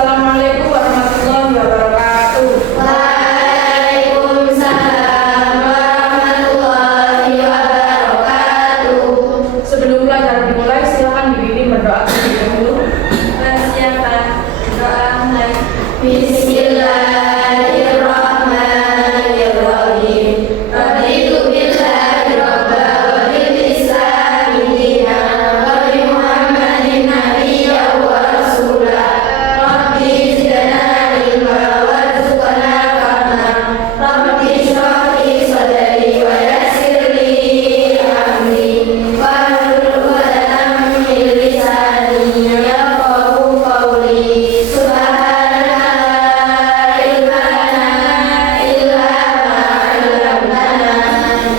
Assalamualaikum warahmatullahi wabarakatuh. Waalaikumsalam warahmatullahi wabarakatuh. Sebelum pelajaran dimulai, silakan dibimbing berdoa terlebih dahulu. Persiapan doa mulai. Bismillahirrahmanirrahim. Raditu billahi rabba wa bil islami dinan wa bi Muhammadin nabiyyan wa rasulah. Rabbi zidna ilma warzuqna fahma. Rabbi shrah li sadri wa yassir li amri wahlul 'uqdatam min lisani yafqahu qawli. Subhanaka la ilma lana illa ma 'allamtana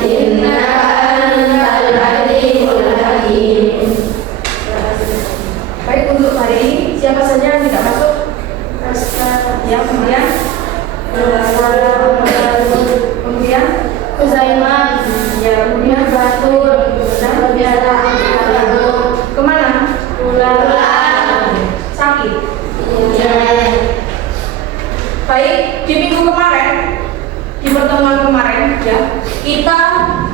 innaka antal alimul hakim. Baik, untuk hari ini siapa saja yang tidak masuk? Ya, kemudian Kuzaimah, ya, kemudian Batur, Saudara, kemana? Pulang. Sakit. Iya. Baik, di minggu kemarin, di pertemuan kemarin, ya, kita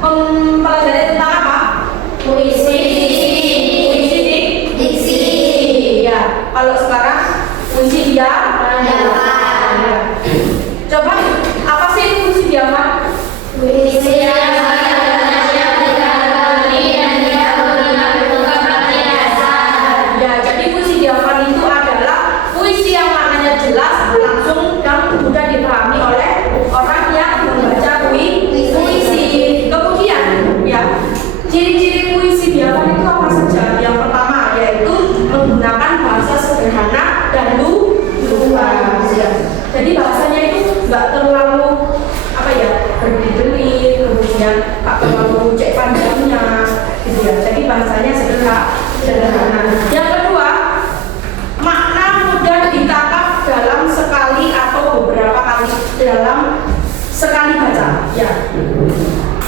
mempelajari tentang apa? Puisi, Puisi di diksi, ya. Kalau sekarang puisi dia. pendapat. Coba, apa sih puisi diaman? Puisi yang maknanya dikagumi dan diakui seperti dasar. Ya, jadi puisi diaman itu adalah puisi yang maknanya jelas, langsung dan mudah dipahami oleh orang yang membaca puisi. Kemudian, ya, ciri-ciri puisi diaman itu apa saja? Yang pertama yaitu menggunakan bahasa sederhana dan luas. Ya. Jadi bahasanya itu nggak terlalu apa ya, berbelit-belit, kemudian nggak terlalu cek panjangnya, gitu ya. Jadi bahasanya sederhana. Yang kedua, makna mudah ditangkap dalam sekali atau beberapa kali dalam sekali baca. Ya.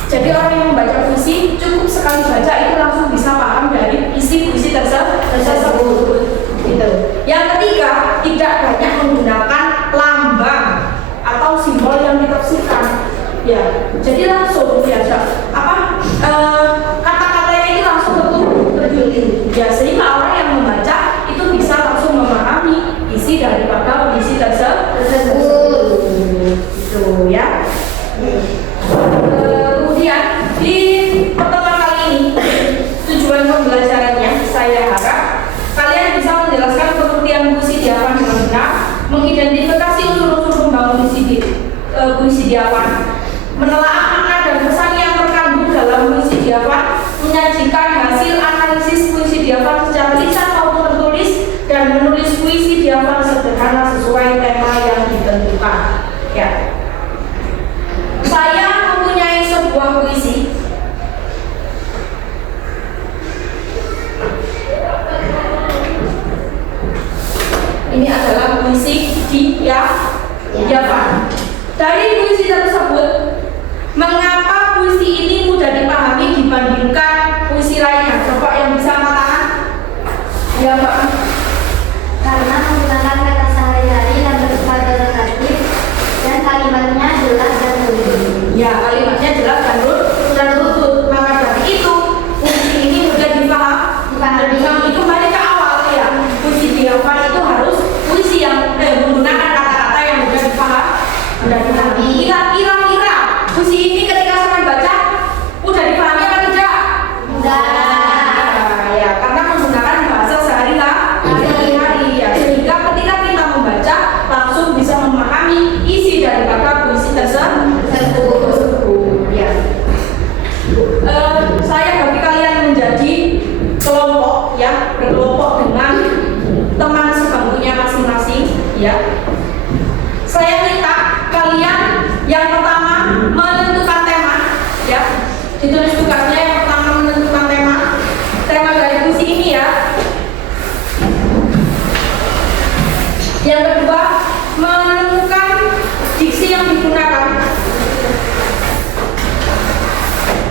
Jadi orang yang membaca puisi cukup sekali baca itu langsung bisa paham dari isi puisi tersebut. Gitu. Yang ketiga, tidak banyak menggunakan lambang atau simbol yang ditafsirkan. Ya, jadi langsung biasa kata-katanya itu langsung terjun. Ya, sehingga orang yang membaca itu bisa langsung memahami isi daripada puisi tersebut. Gitu ya. Kemudian di pertemuan kali ini tujuan pembelajarannya saya harap kalian bisa menjelaskan pengertian puisi diawan dengan benar, mengidentifikasi unsur-unsur pembangun puisi diawan, menelaah makna dan pesan yang terkandung dalam puisi diawan, menyajikan hasil analisis puisi diawan secara lisan maupun tertulis, dan menulis puisi diawan sederhana sesuai tema yang ditentukan. Ya. Saya mempunyai sebuah puisi. Ini adalah puisi diawan. Dari puisi tersebut, mengapa puisi ini mudah dipahami dibandingkan puisi lainnya? Coba yang bisa angkat tangan. Ya, Pak. Karena menggunakan kata sehari-hari dan bersifat relatif dan kalimatnya jelas dan utuh. Ya, kalimatnya jelas dan utuh. Maka dari itu, puisi ini mudah dipahami. Kembali ke awal ya, puisi diawan itu harus puisi yang menggunakan kata-kata yang mudah dipahami. Kira-kira puisi ini ketika saya baca mudah dipahami apa tidak? Mudah. Ya, karena menggunakan bahasa sehari-hari ya, sehingga ketika kita membaca langsung bisa memahami isi daripada puisi tersebut. Ya. Saya bagi kalian menjadi kelompok ya, berkelompok dengan teman sebangkunya masing-masing ya. Saya minta kalian yang pertama menentukan tema ya. Ditulis tugasnya yang pertama menentukan tema dari puisi ini ya. Yang kedua menentukan diksi yang digunakan.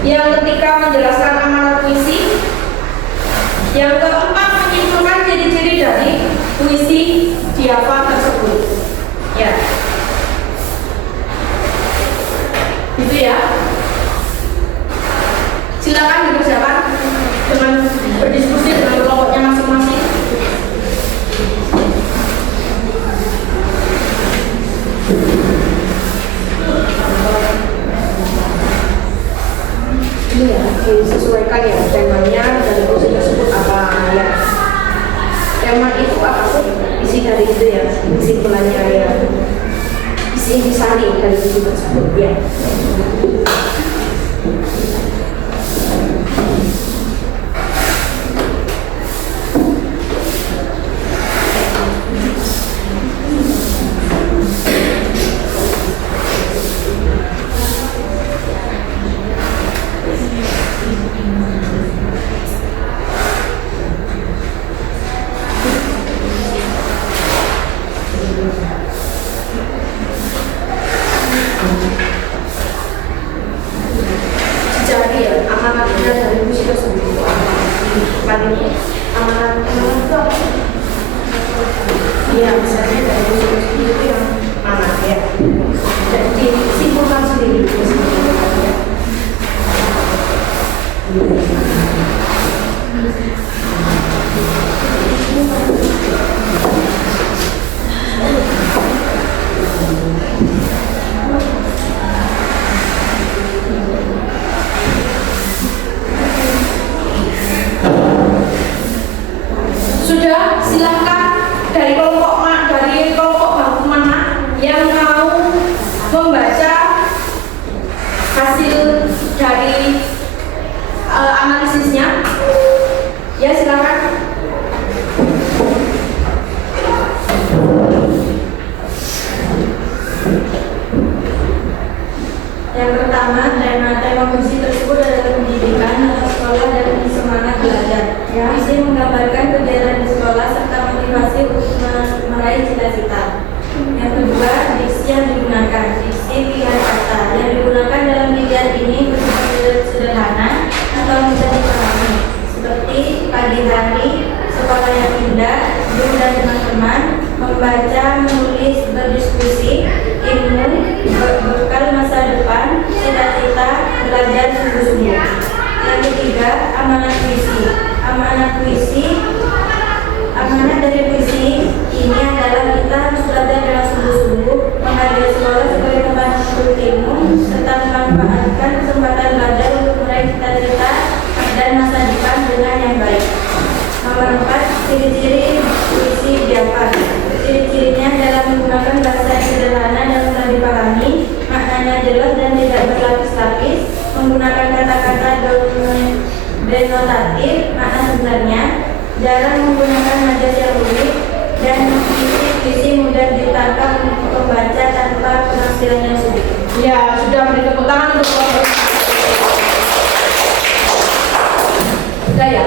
Yang ketiga menjelaskan amanat puisi. Yang keempat menyimpulkan ciri-ciri dari puisi Java tersebut. Ya. Itu ya. Silakan dikerjakan dengan berdiskusi dengan kelompoknya masing-masing. Ini ya, disesuaikan ya temanya dan kursi tersebut apa ya. Tema itu apa sih? Isi dari itu ya, kesimpulannya ya. Isi sari dari isi tersebut ya. Jadi ya, amanatnya dari puisi tersebut itu apa? Paling amanat itu apa sih? Iya, misalnya dari puisi tersebut itu yang mana ya? Jadi disimpulkan sendiri ya. Sudah, silahkan dari kelompok bangku mana yang mau membaca hasil dari analisisnya. Ya, silakan. Yang pertama, tema puisi tersebut adalah pendidikan atau sekolah dan semangat belajar. Puisi menggambarkan kegiatan di sekolah serta motivasi untuk meraih cita-cita. Yang kedua, diksi yang digunakan. Diksi pilihan kata yang digunakan dalam kegiatan ini bersifat sederhana atau bisa dipahami, seperti pagi hari, sekolah yang indah, guru dan teman-teman, membaca, menulis, berdiskusi, ilmu, bekal masa depan, cita-cita, belajar sungguh-sungguh. Yang ketiga, amanat puisi. Amanat dari puisi ini adalah kita harus belajar dengan sungguh-sungguh, menghargai sekolah sebagai tempat untuk ilmu, serta memanfaatkan kesempatan belajar untuk meraih cita-cita dan masa depan dengan yang baik. Nomor 4, ciri-ciri puisi Biafan. Ciri-cirinya adalah menggunakan bahasa yang sederhana dan mudah dipahami, maknanya jelas dan tidak berlapis-lapis, menggunakan kata-kata denotatif, makna sebenarnya, jarang menggunakan majas yang unik, dan puisi mudah ditangkap untuk pembaca tanpa penafsiran yang sulit. Ya, sudah beri tepuk tangan untuk kelompok. Sudah ya.